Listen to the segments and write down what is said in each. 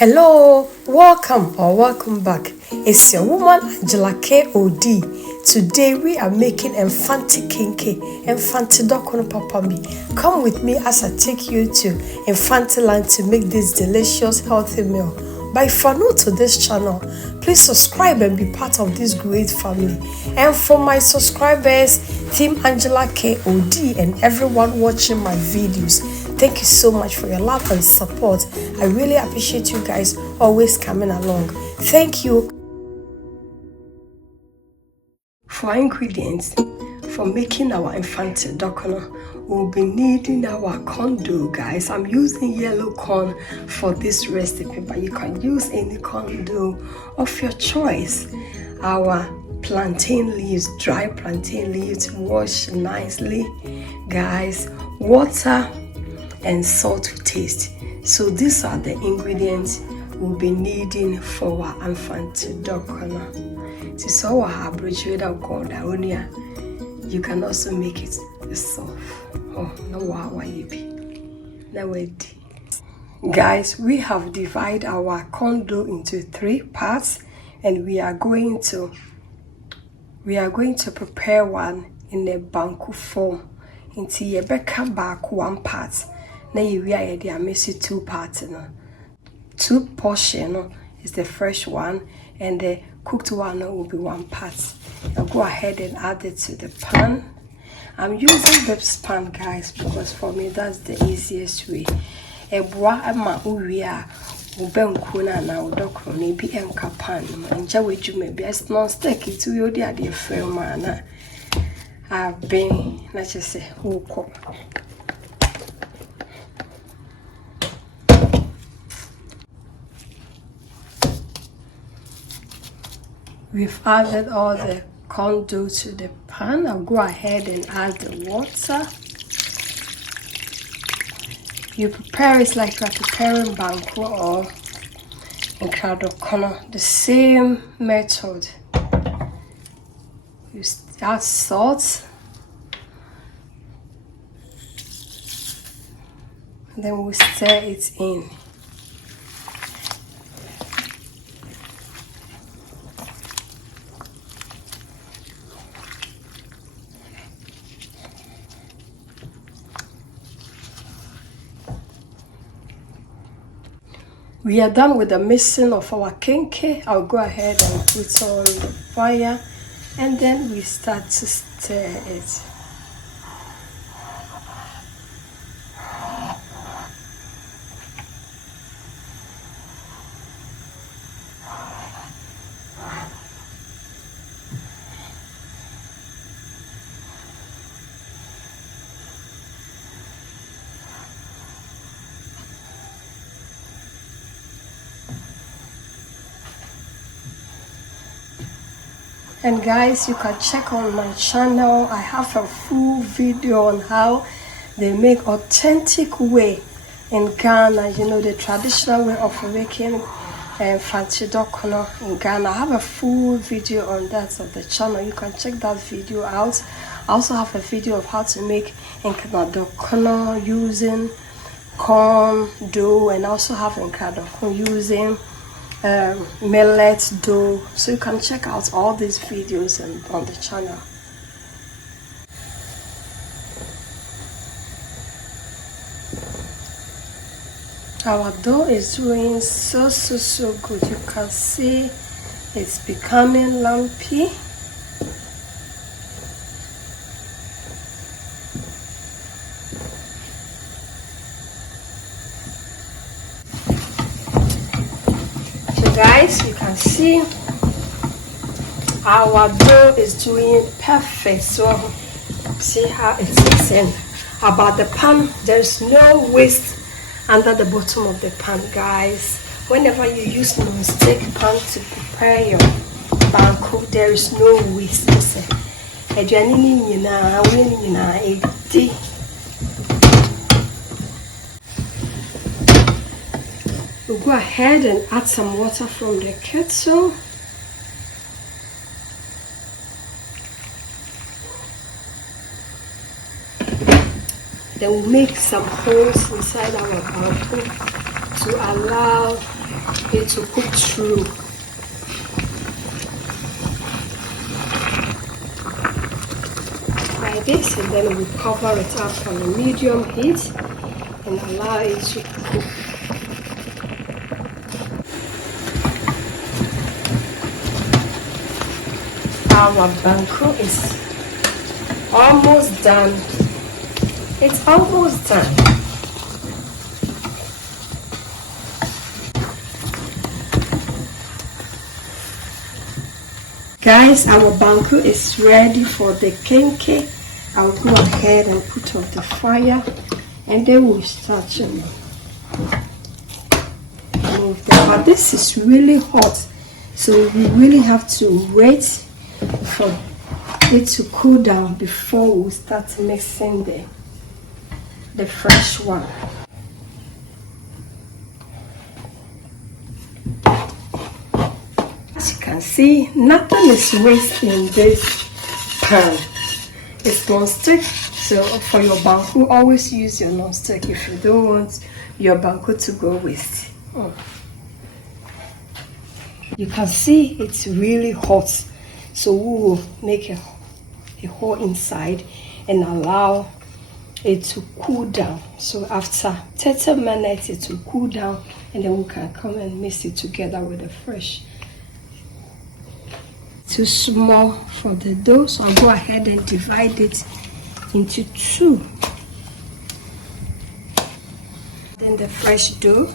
Hello, welcome back. It's your woman Angela K.O.D. Today we are making Fante Kenkey and Fante Dokono Papami. Come with me as I take you to Fante land to make this delicious healthy meal. But if you're new to this channel, please subscribe and be part of this great family. And for my subscribers, Team Angela K.O.D. and everyone watching my videos, thank you so much for your love and support. I really appreciate you guys always coming along. Thank you. For ingredients for making our Fante Dokono, we'll be needing our corn dough, guys. I'm using yellow corn for this recipe, but you can use any corn dough of your choice. Our plantain leaves, dry plantain leaves, washed nicely, guys. Water and salt to taste. So these are the ingredients we'll be needing for our Fante Dokono. This is our bridge without gold. You can also make it yourself. Oh, no, wow, guys, we have divided our corn dough into 3 parts, and we are going to prepare one in a banku form. Into ye beka back 1 part. Now you are missing 2 parts. 2 portion is the fresh one, and the cooked one will be 1 part. I'll go ahead and add it to the pan. I'm using this pan, guys, because for me that's the easiest way. Ebwa ama uwia ubenkuna na udokro ni bi enka pan nja wejume bi as non stick it we odi ade frɛ mana aben na chese ukọ. We've added all the corn dough to the pan. I'll go ahead and add the water. You prepare it like you're preparing banku or Dokono, the same method. You add salt, and then we stir it in. We are done with the mixing of our kenkey. I'll go ahead and put on the fire, and then we start to stir it. And guys, you can check on my channel. I have a full video on how they make authentic way in Ghana, you know, the traditional way of making Fante Dokono in Ghana. I have a full video on that of the channel. You can check that video out. I also have a video of how to make Dokono using corn dough, and also have Dokono using millet dough. So you can check out all these videos on the channel. Our dough is doing so good. You can see it's becoming lumpy. Guys, you can see our dough is doing perfect. So see how it is in. About the pan, there's no waste under the bottom of the pan, guys. Whenever you use non-stick pan to prepare your banku, there is no waste. We'll go ahead and add some water from the kettle. Then we'll make some holes inside our banku to allow it to cook through. Like this, and then we cover it up on a medium heat and allow it to cook. Our banku is almost done. It's almost done. Guys, our banku is ready for the kenkey. I'll go ahead and put on the fire, and then we'll start to move them. But this is really hot, so we really have to wait for it to cool down before we start mixing the fresh one. As you can see, nothing is wasted in this pan. It's non-stick, so for your banku, always use your non-stick if you don't want your banku to go waste. You can see it's really hot, so we will make a hole inside and allow it to cool down. So after 30 minutes it will cool down, and then we can come and mix it together with the fresh. Too small for the dough, so I'll go ahead and divide it into two. Then the fresh dough.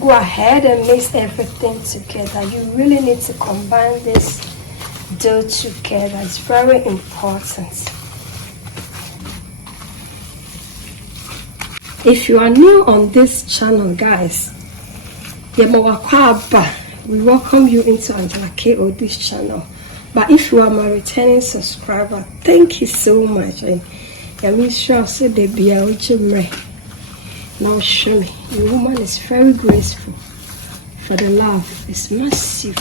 Go ahead and mix everything together. You really need to combine this dough together. It's very important. If you are new on this channel, guys, we welcome you into Angela K.O. this channel. But if you are my returning subscriber, thank you so much. And now show me. The woman is very graceful. For the love, it's massive.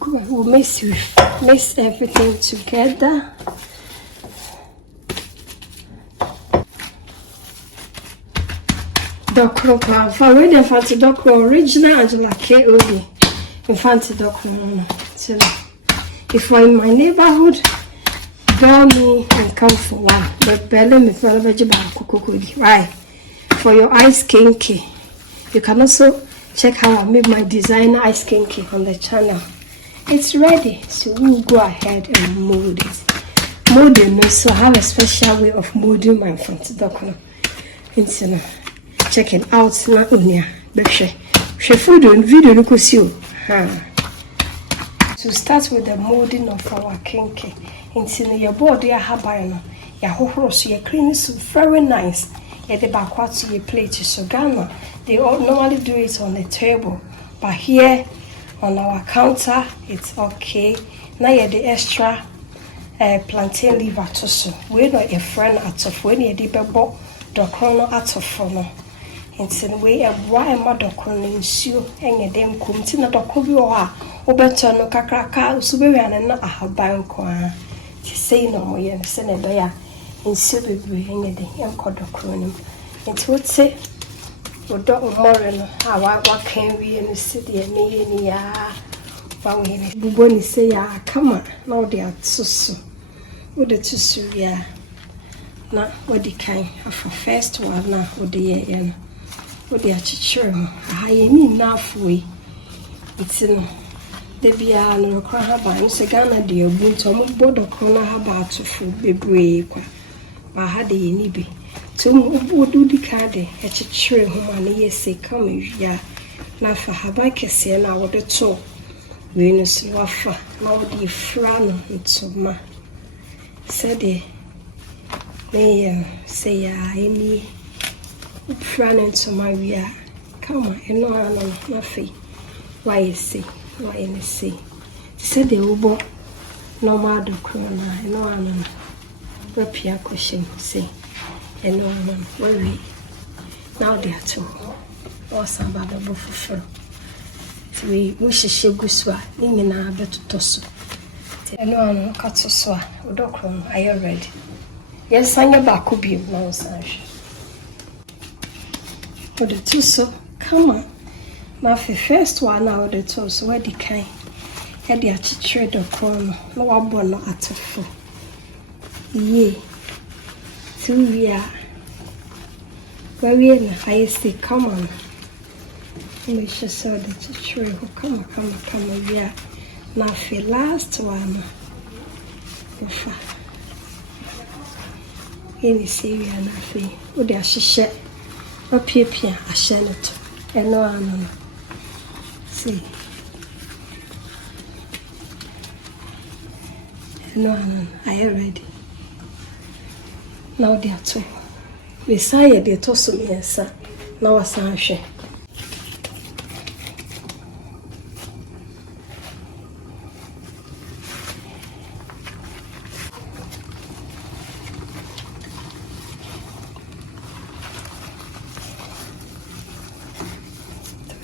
We'll mix everything together. Dokono plan for ready Fante Dokono original Angela K.O. Fante Dokono. So if you're in my neighborhood, call me and come for one. But belly me for right. For your ice kenkey, you can also check how I made my designer ice kenkey on the channel. It's ready, so we'll go ahead and mold it. Molding, so I have a special way of molding my Fante Dokono. Into checking out na unia. She food on video look you. To start with the molding of our kenkey. Into your board, your habayano, your horse, your clean is very nice. At the back to your plate, so Ghana, they all normally do it on the table, but here on our counter, it's okay. Now you the extra plantain liver toso. We know a friend out of when you did bebo dokono out of fono. It's in way a why my dokono in su and your damn kumtina dokobi Obeto no kakraka usubere and not a habanko. To say no more, and send a bear in silver bring the young codocronim. It would say, would not more how what can we in the city and me ya. Buboni say, come on, now they are so. Would the two ya? Not what the kind of a first one now, would the year. Would the church, I mean, enough way. It's in. Debia no kra haba no se Ghana de obunto mo bodo kro haba atofo bebre kwa ba ha de ni bi to mo bodo di ka de e chechire ho ma ne yese kam wia na fa haba kese na wo de to we no so wafa na wo de fra no ntoma se de me say ya eni fra no ntoma wia kama eno ano na fe why you see why you see said the ubo normal do corona no one repia question say no one worry Now they are two. What's about the buffalo? We wish she go swa, in a bit to toss. And one cut to swa, Dokono, are you ready? Yes, I'm about could be nonsense. For the two so, come on. My first one now the two so where the kind. Had the trade Dokono, no one born at a four. Yea, 2 years. Where we in I say, come on. We should saw the tree. Come on, yeah. Now, for last one, any Syria, nothing. Would I share a pia, a shenet, and no one. See, no one, I am ready. Now, they are two. Messiah, they toss me, sir. Now, a sanction.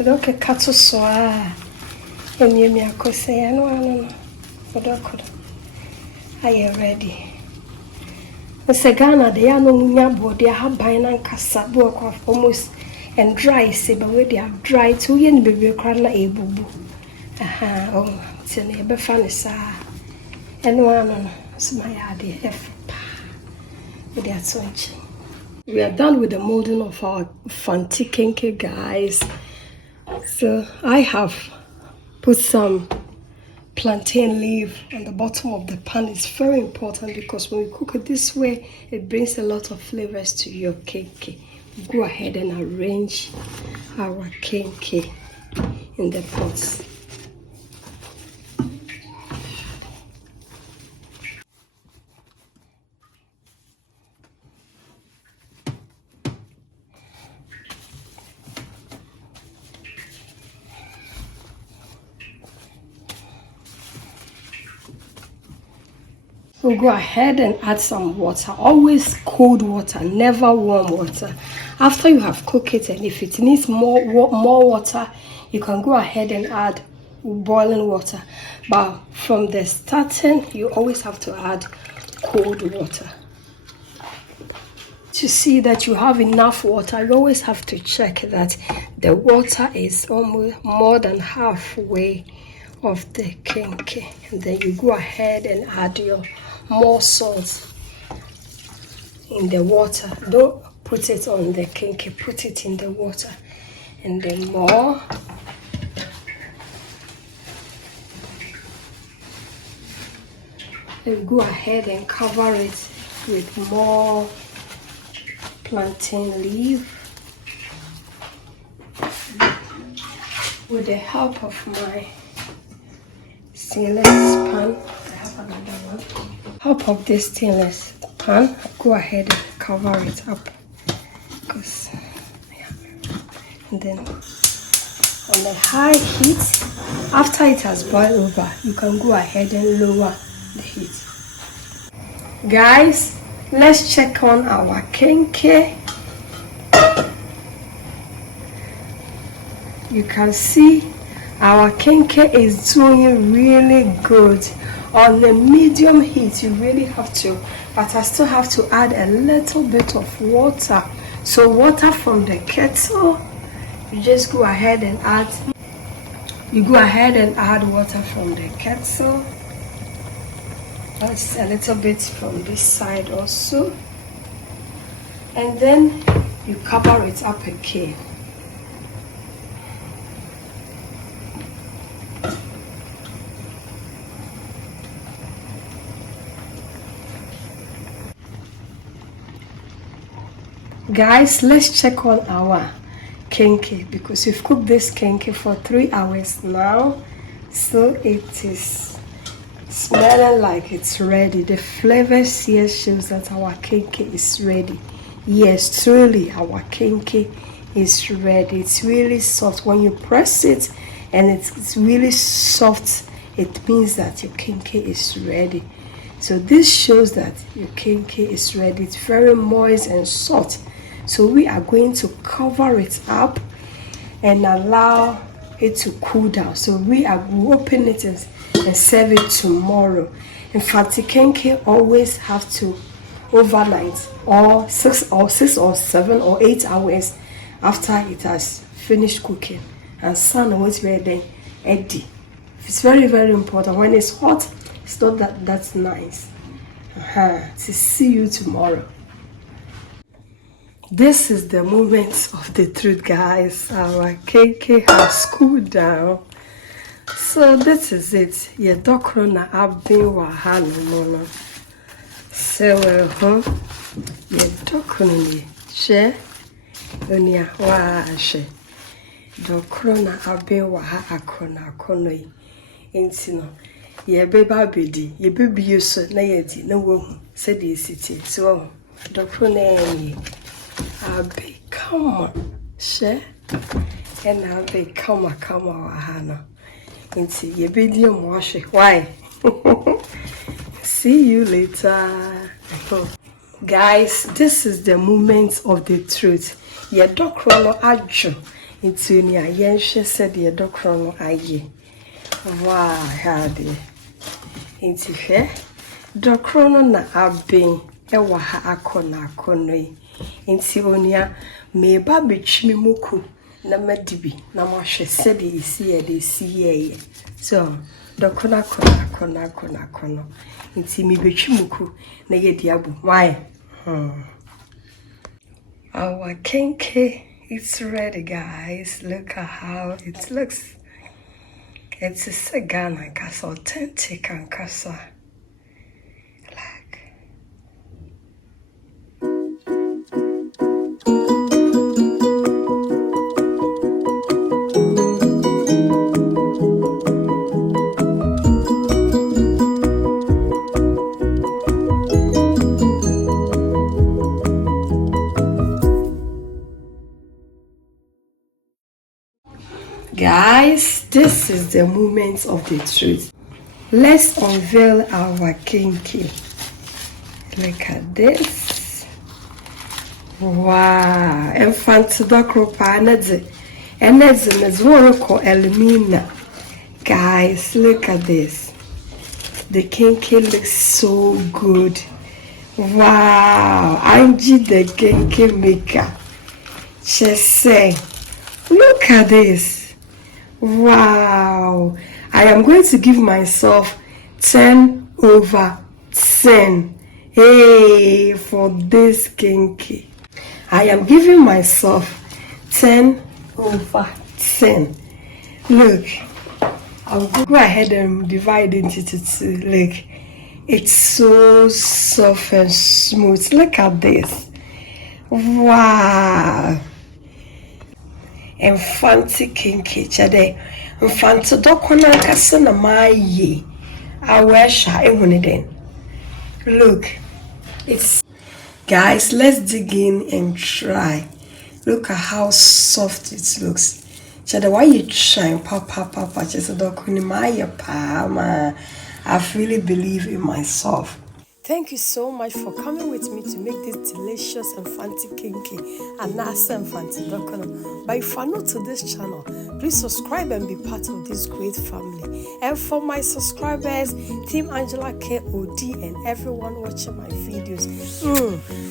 Okay, cattle soa. And you me a say, I know. Are you ready? Mr. Ghana, they are no nyabo, they have buying and cassa book of almost and dry, say, but where they have dry 2 years, baby, cry like a boo. Aha, oh, it's a neighbor funny, sir. And one, it's my idea, F. With that switch. We are done with the molding of our Fante Kenkey, guys. So I have put some plantain leaf on the bottom of the pan. It's very important because when we cook it this way, it brings a lot of flavors to your kenkey. Go ahead and arrange our kenkey in the pots. We'll go ahead and add some water. Always cold water, never warm water. After you have cooked it, and if it needs more water, you can go ahead and add boiling water. But from the starting, you always have to add cold water. To see that you have enough water, you always have to check that the water is almost more than halfway of the kenkey. And then you go ahead and add your more salt in the water. Don't put it on the kenkey, put it in the water. And then more. And go ahead and cover it with more plantain leaf. With the help of my stainless pan, I have another one. Help of this stainless pan, go ahead and cover it up. Because, yeah. And then on the high heat, after it has boiled over, you can go ahead and lower the heat. Guys, let's check on our kenkey. You can see our kenkey is doing really good. On the medium heat, you really have to, but I still have to add a little bit of water. So water from the kettle, you just go ahead and add. You go ahead and add water from the kettle. That's a little bit from this side also. And then you cover it up again. Guys, let's check on our kenkey because we've cooked this kenkey for 3 hours now. So it is smelling like it's ready. The flavors here shows that our kenkey is ready. Yes, truly our kenkey is ready. It's really soft. When you press it and it's really soft, it means that your kenkey is ready. So this shows that your kenkey is ready. It's very moist and soft. So we are going to cover it up and allow it to cool down. So we will open it and serve it tomorrow. And Fante Kenkey always have to overnight or 6 or 7 or 8 hours after it has finished cooking. And sun always ready, Eddie. It's very, very important. When it's hot, it's not that's nice. To see you tomorrow. This is the moment of the truth, guys. Our KK has cooled down. So this is it. Your dokono na abin wahano mono. So your dokono ni she onia wa she. Dokono na abin waha akono yi. Inti no. Ye beba bedi. Ye bebi yuso na yedi na wo said the city. So dokono ni abe come she and abe come wahano. Into your video wash. Why? See you later. Guys, this is the moment of the truth. Your dokono ajo into nia yenshe said your dokono aye. Wow, hadi. Into here. Dokono na abe ewa ha akono yi. Into onia me ba bechimi muku. Na madibi na mwashe said you see so dokono inti mi bechimuku na ye diabu why our Kenkey it's ready, guys. Look at how it looks. It's a cigar and casa authentic and casa. Guys, this is the moment of the truth. Let's unveil our Kenkey. Look at this. Wow. And Fante Dokono and that's the Elimina. Guys, look at this. The Kenkey looks so good. Wow. Angie the Kenkey maker. Just say, look at this. Wow, I am going to give myself 10 over 10. Hey, for this Kenkey. I am giving myself 10 over 10. Look, I'll go ahead and divide it into 2. Look, it's so soft and smooth. Look at this. Wow. And Fante Kenkey chade Fante Dokono kase na maye awesha ehuneden. Look, it's guys, let's dig in and try. Look at how soft it looks. Chade why you shine papa just Dokono maye pa ma. I really believe in myself. Thank you so much for coming with me to make this delicious and Fante Kenkey and Nasa and Fante Dokono. But if you're new to this channel, please subscribe and be part of this great family. And for my subscribers, Team Angela KOD and everyone watching my videos,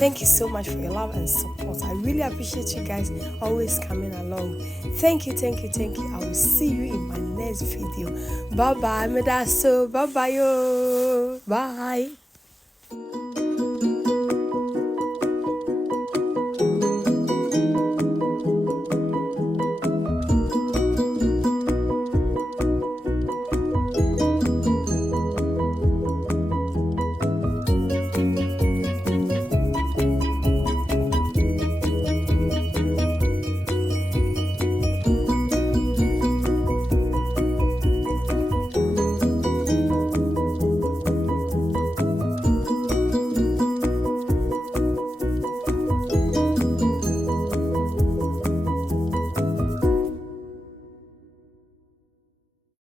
thank you so much for your love and support. I really appreciate you guys always coming along. Thank you. I will see you in my next video. Bye-bye, Medaso. Bye-bye, yo. Bye.